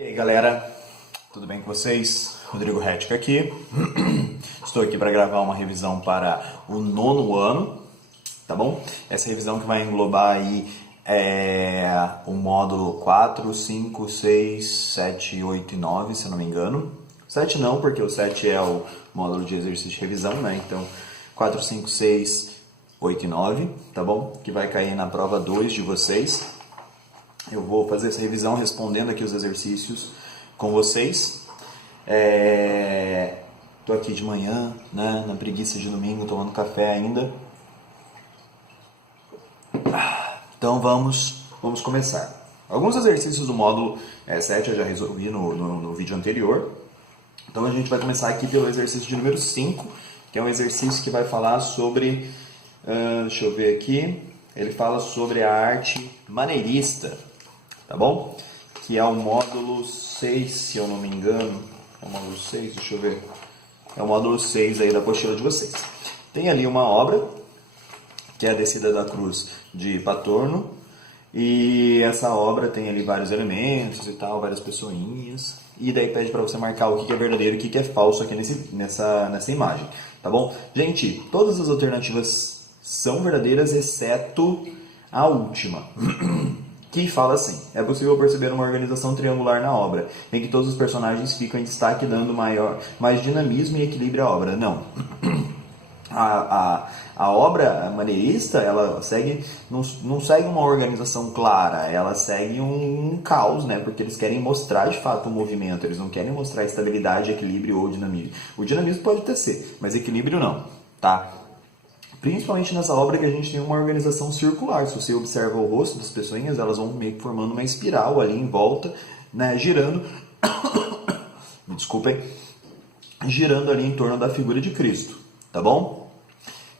E aí galera, tudo bem com vocês? Rodrigo Hetker aqui. Estou aqui para gravar uma revisão para o 9º ano, tá bom? Essa revisão que vai englobar aí o módulo 4, 5, 6, 7, 8 e 9, se eu não me engano. 7 não, porque o 7 é o módulo de exercício de revisão, né? Então 4, 5, 6, 8 e 9, tá bom? Que vai cair na prova 2 de vocês. Eu vou fazer essa revisão respondendo aqui os exercícios com vocês. Tô aqui de manhã, né, na preguiça de domingo, tomando café ainda. Então vamos começar. Alguns exercícios do módulo 7 eu já resolvi no vídeo anterior. Então a gente vai começar aqui pelo exercício de número 5, que é um exercício que vai falar sobre... deixa eu ver aqui. Ele fala sobre a arte maneirista, tá bom? Que é o módulo 6, se eu não me engano. É o módulo 6, deixa eu ver. É o módulo 6 aí da apostila de vocês. Tem ali uma obra, que é a Descida da Cruz de Patorno. E essa obra tem ali vários elementos e tal, várias pessoinhas. E daí pede para você marcar o que é verdadeiro e o que é falso aqui nessa imagem, tá bom? Gente, todas as alternativas são verdadeiras, exceto a última. Que fala assim: é possível perceber uma organização triangular na obra, em que todos os personagens ficam em destaque, dando mais dinamismo e equilíbrio à obra. Não. A obra maneirista, ela não segue uma organização clara, ela segue um caos, né? Porque eles querem mostrar de fato o movimento, eles não querem mostrar estabilidade, equilíbrio ou dinamismo. O dinamismo pode até ser, mas equilíbrio não, tá? Principalmente nessa obra que a gente tem uma organização circular. Se você observa o rosto das pessoinhas, elas vão meio que formando uma espiral ali em volta, né, girando, me desculpem, girando ali em torno da figura de Cristo, tá bom?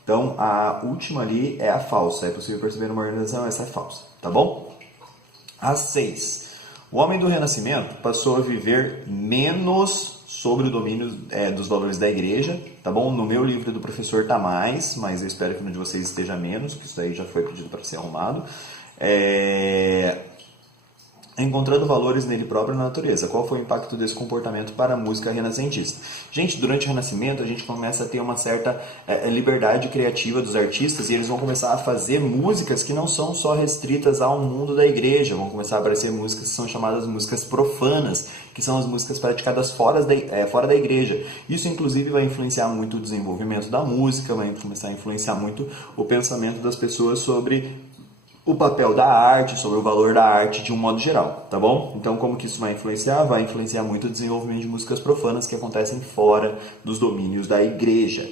Então, a última ali é a falsa. É possível perceber uma organização, essa é falsa, tá bom? A 6. O homem do Renascimento passou a viver menos sobre o domínio dos valores da igreja, tá bom? No meu livro do professor tá mais, mas eu espero que no de vocês esteja menos, que isso daí já foi pedido para ser arrumado. Encontrando valores nele próprio na natureza. Qual foi o impacto desse comportamento para a música renascentista? Gente, durante o Renascimento a gente começa a ter uma certa liberdade criativa dos artistas e eles vão começar a fazer músicas que não são só restritas ao mundo da igreja. Vão começar a aparecer músicas que são chamadas músicas profanas, que são as músicas praticadas fora da igreja. Isso inclusive vai influenciar muito o desenvolvimento da música, vai começar a influenciar muito o pensamento das pessoas sobre o papel da arte, sobre o valor da arte de um modo geral, tá bom? Então, como que isso vai influenciar? Vai influenciar muito o desenvolvimento de músicas profanas que acontecem fora dos domínios da igreja.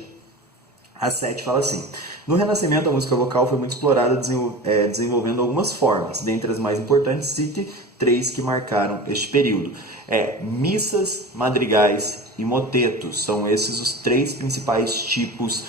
A 7 fala assim: no Renascimento, a música vocal foi muito explorada, desenvolvendo algumas formas. Dentre as mais importantes, cite 3 que marcaram este período. Missas, madrigais e motetos. São esses os 3 principais tipos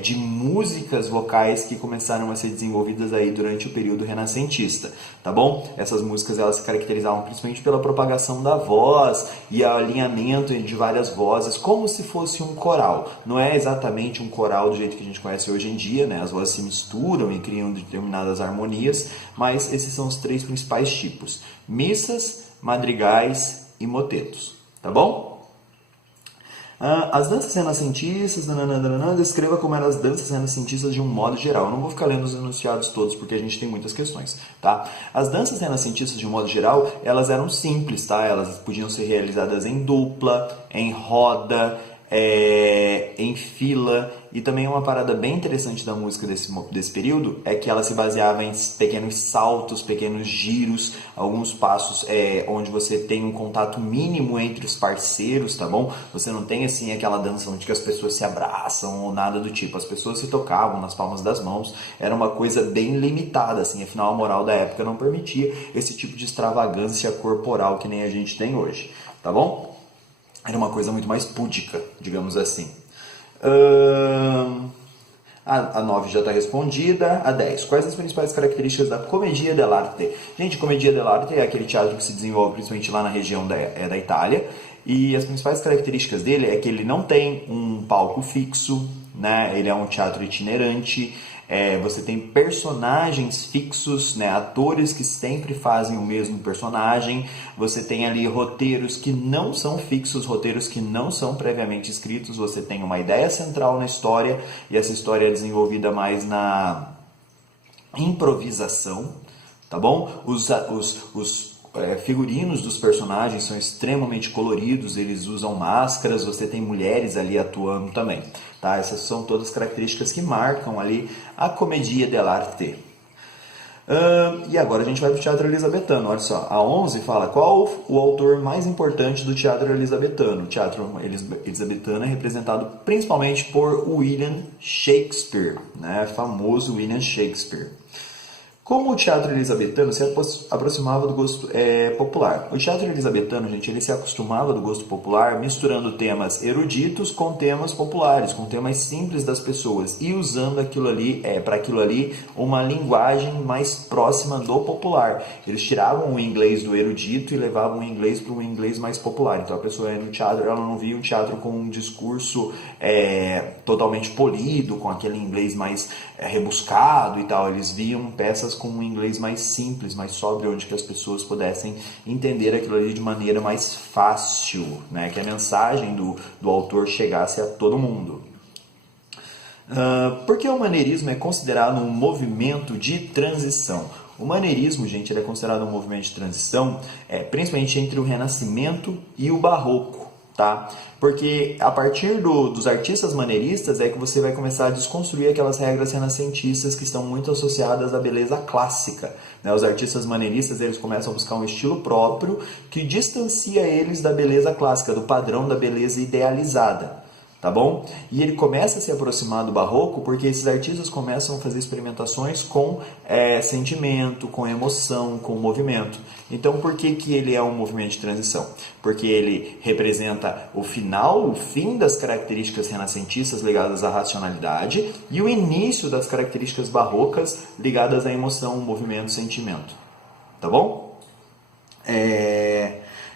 de músicas vocais que começaram a ser desenvolvidas aí durante o período renascentista, tá bom? Essas músicas, elas se caracterizavam principalmente pela propagação da voz e alinhamento de várias vozes, como se fosse um coral. Não é exatamente um coral do jeito que a gente conhece hoje em dia, né? As vozes se misturam e criam determinadas harmonias, mas esses são os 3 principais tipos: missas, madrigais e motetos, tá bom? As danças renascentistas, descreva como eram as danças renascentistas de um modo geral. Eu não vou ficar lendo os enunciados todos, porque a gente tem muitas questões, tá? As danças renascentistas, de um modo geral, elas eram simples, tá? Elas podiam ser realizadas em dupla, em roda, em fila. E também uma parada bem interessante da música desse período é que ela se baseava em pequenos saltos, pequenos giros, alguns passos onde você tem um contato mínimo entre os parceiros, tá bom? Você não tem assim aquela dança onde que as pessoas se abraçam ou nada do tipo. As pessoas se tocavam nas palmas das mãos. Era uma coisa bem limitada, assim. Afinal, a moral da época não permitia esse tipo de extravagância corporal que nem a gente tem hoje, tá bom? Era uma coisa muito mais púdica, digamos assim. A 9 já está respondida. A 10. Quais as principais características da Commedia dell'arte? Gente, Commedia dell'arte é aquele teatro que se desenvolve principalmente lá na região da Itália. E as principais características dele é que ele não tem um palco fixo, né? Ele é um teatro itinerante. Você tem personagens fixos, né? Atores que sempre fazem o mesmo personagem. Você tem ali roteiros que não são fixos, roteiros que não são previamente escritos. Você tem uma ideia central na história e essa história é desenvolvida mais na improvisação, tá bom? Os figurinos dos personagens são extremamente coloridos, eles usam máscaras, você tem mulheres ali atuando também, tá? Essas são todas características que marcam ali a comédia dell'arte. E agora a gente vai para o teatro elisabetano. Olha só, a 11 fala qual o autor mais importante do teatro elisabetano. O teatro elisabetano é representado principalmente por William Shakespeare, né? Famoso William Shakespeare. Como o teatro elisabetano se aproximava do gosto popular? O teatro elisabetano, gente, ele se acostumava do gosto popular misturando temas eruditos com temas populares, com temas simples das pessoas e usando aquilo ali, para aquilo ali, uma linguagem mais próxima do popular. Eles tiravam o inglês do erudito e levavam o inglês para um inglês mais popular. Então a pessoa no teatro, ela não via o teatro com um discurso totalmente polido, com aquele inglês mais rebuscado e tal. Eles viam peças com um inglês mais simples, mais sóbrio, onde que as pessoas pudessem entender aquilo ali de maneira mais fácil, né? Que a mensagem do autor chegasse a todo mundo. Porque o maneirismo é considerado um movimento de transição. O maneirismo, gente, ele é considerado um movimento de transição, principalmente entre o Renascimento e o Barroco. Tá? Porque a partir dos artistas maneiristas é que você vai começar a desconstruir aquelas regras renascentistas que estão muito associadas à beleza clássica, né? Os artistas maneiristas, eles começam a buscar um estilo próprio que distancia eles da beleza clássica, do padrão da beleza idealizada. Tá bom? E ele começa a se aproximar do barroco porque esses artistas começam a fazer experimentações com sentimento, com emoção, com movimento. Então, por que ele é um movimento de transição? Porque ele representa o fim das características renascentistas ligadas à racionalidade e o início das características barrocas ligadas à emoção, movimento, sentimento. Tá bom?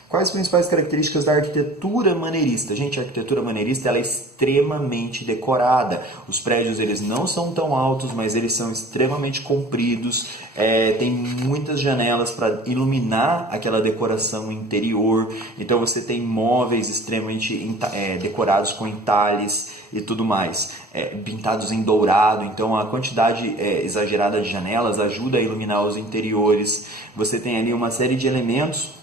Quais as principais características da arquitetura maneirista? Gente, a arquitetura maneirista ela é extremamente decorada. Os prédios eles não são tão altos, mas eles são extremamente compridos. Tem muitas janelas para iluminar aquela decoração interior. Então você tem móveis extremamente decorados com entalhes e tudo mais. Pintados em dourado. Então a quantidade exagerada de janelas ajuda a iluminar os interiores. Você tem ali uma série de elementos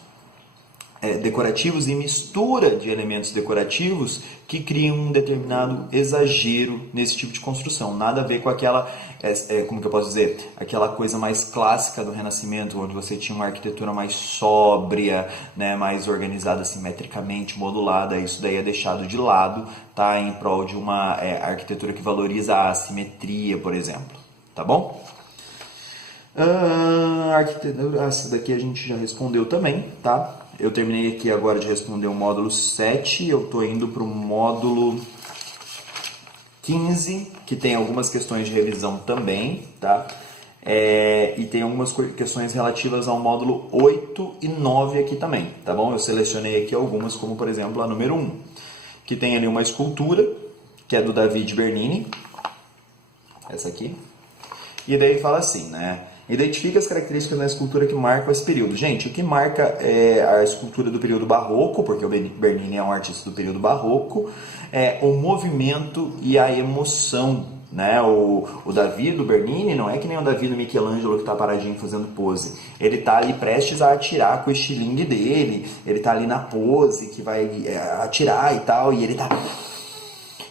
decorativos e mistura de elementos decorativos que criam um determinado exagero nesse tipo de construção. Nada a ver com aquela, como que eu posso dizer, aquela coisa mais clássica do Renascimento, onde você tinha uma arquitetura mais sóbria, né, mais organizada simetricamente, modulada. Isso daí é deixado de lado, tá, em prol de uma arquitetura que valoriza a assimetria, por exemplo. Tá bom? Essa daqui a gente já respondeu também, tá? Eu terminei aqui agora de responder o módulo 7, eu estou indo para o módulo 15, que tem algumas questões de revisão também, tá? E tem algumas questões relativas ao módulo 8 e 9 aqui também, tá bom? Eu selecionei aqui algumas, como por exemplo a número 1, que tem ali uma escultura, que é do David Bernini, essa aqui, e daí fala assim, né? Identifica as características da escultura que marcam esse período. Gente, o que marca a escultura do período barroco, porque o Bernini é um artista do período barroco, é o movimento e a emoção, né? O Davi do Bernini não é que nem o Davi do Michelangelo que está paradinho fazendo pose. Ele está ali prestes a atirar com o estilingue dele, ele está ali na pose que vai atirar e tal, e ele está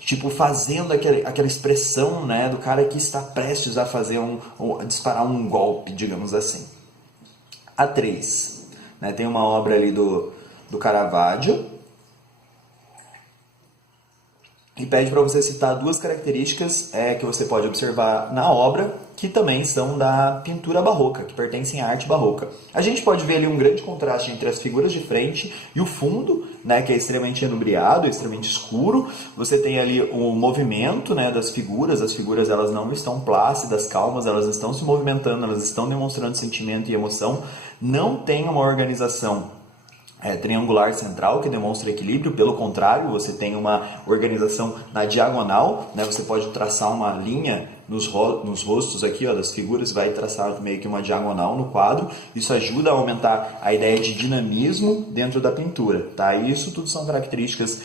tipo fazendo aquela expressão, né, do cara que está prestes a fazer a disparar um golpe, digamos assim. A 3, né, tem uma obra ali do Caravaggio e pede para você citar duas características que você pode observar na obra, que também são da pintura barroca, que pertencem à arte barroca. A gente pode ver ali um grande contraste entre as figuras de frente e o fundo, né, que é extremamente enubriado, extremamente escuro. Você tem ali o movimento, né, das figuras. As figuras elas não estão plácidas, calmas, elas estão se movimentando, elas estão demonstrando sentimento e emoção. Não tem uma organização triangular central, que demonstra equilíbrio. Pelo contrário, você tem uma organização na diagonal, né? Você pode traçar uma linha nos rostos aqui, ó, das figuras, vai traçar meio que uma diagonal no quadro. Isso ajuda a aumentar a ideia de dinamismo dentro da pintura, tá? E isso tudo são características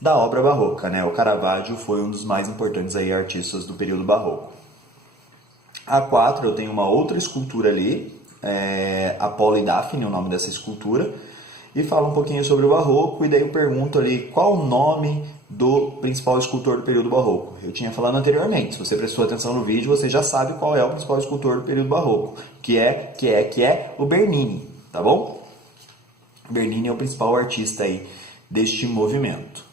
da obra barroca, né? O Caravaggio foi um dos mais importantes aí artistas do período barroco. A4, eu tenho uma outra escultura ali, Apolo e Daphne, o nome dessa escultura, e fala um pouquinho sobre o barroco, e daí eu pergunto ali qual o nome do principal escultor do período barroco. Eu tinha falado anteriormente, se você prestou atenção no vídeo, você já sabe qual é o principal escultor do período barroco, que é o Bernini, tá bom? Bernini é o principal artista aí deste movimento.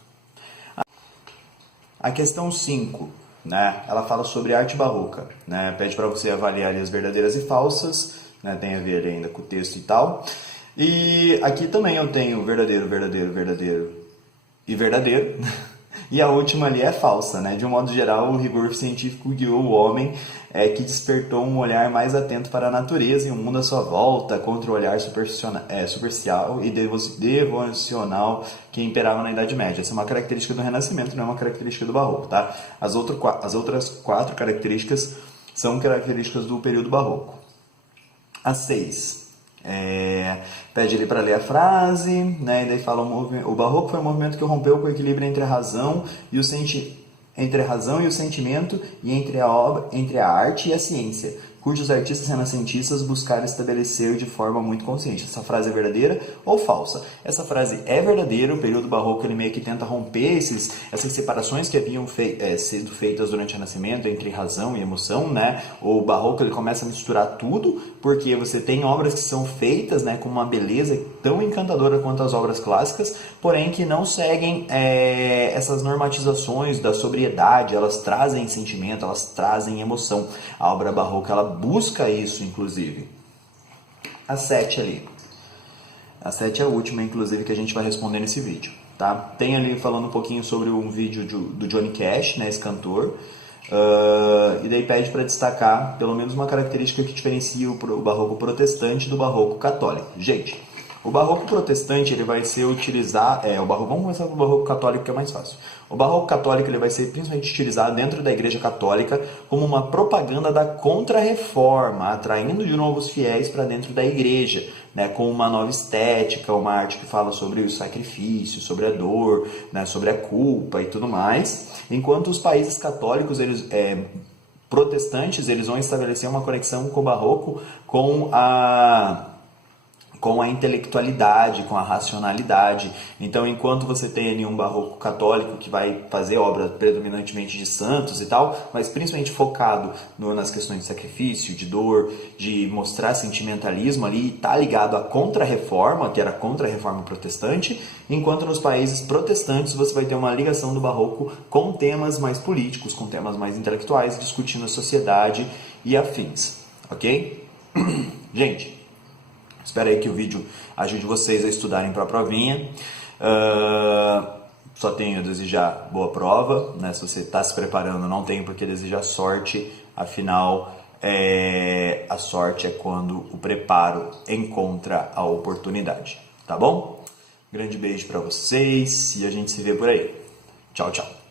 A questão 5, né, ela fala sobre arte barroca, né, pede para você avaliar ali as verdadeiras e falsas, né, tem a ver ainda com o texto e tal. E aqui também eu tenho verdadeiro, verdadeiro, verdadeiro e verdadeiro. E a última ali é falsa, né? De um modo geral, o rigor científico guiou o homem, que despertou um olhar mais atento para a natureza e o mundo à sua volta, contra o olhar superficial e devocional que imperava na Idade Média. Essa é uma característica do Renascimento, não é uma característica do Barroco, tá? As outras 4 características são características do período Barroco. A 6. Pede ele para ler a frase, né? E daí fala o barroco foi um movimento que rompeu com o equilíbrio entre a razão e o sentimento e entre a arte e a ciência, cujos artistas renascentistas buscaram estabelecer de forma muito consciente. Essa frase é verdadeira ou falsa? Essa frase é verdadeira. O período barroco ele meio que tenta romper essas separações que haviam sido feitas durante o Renascimento entre razão e emoção, né? O barroco ele começa a misturar tudo, porque você tem obras que são feitas, né, com uma beleza tão encantadora quanto as obras clássicas, porém que não seguem essas normatizações da sobriedade. Elas trazem sentimento, elas trazem emoção. A obra barroca ela busca isso, inclusive. A 7 ali. A 7 é a última, inclusive, que a gente vai responder nesse vídeo, tá? Tem ali falando um pouquinho sobre um vídeo do Johnny Cash, né, esse cantor. E daí pede para destacar pelo menos uma característica que diferencia o barroco protestante do barroco católico. Gente, o barroco protestante ele vai ser utilizado... vamos começar com o barroco católico, que é mais fácil. O barroco católico ele vai ser principalmente utilizado dentro da Igreja Católica como uma propaganda da Contra-Reforma, atraindo de novo os fiéis para dentro da Igreja, né, com uma nova estética, uma arte que fala sobre o sacrifício, sobre a dor, né, sobre a culpa e tudo mais. Enquanto os países católicos, protestantes, eles vão estabelecer uma conexão com o barroco, com a intelectualidade, com a racionalidade. Então, enquanto você tem ali um barroco católico que vai fazer obras predominantemente de santos e tal, mas principalmente focado nas questões de sacrifício, de dor, de mostrar sentimentalismo ali, está ligado à Contra-Reforma, que era a Contra-Reforma protestante, enquanto nos países protestantes você vai ter uma ligação do barroco com temas mais políticos, com temas mais intelectuais, discutindo a sociedade e afins, ok? Gente, espero aí que o vídeo ajude vocês a estudarem para a provinha. Só tenho a desejar boa prova, né? Se você está se preparando, não tenho por que desejar sorte. Afinal, a sorte é quando o preparo encontra a oportunidade. Tá bom? Grande beijo para vocês e a gente se vê por aí. Tchau, tchau.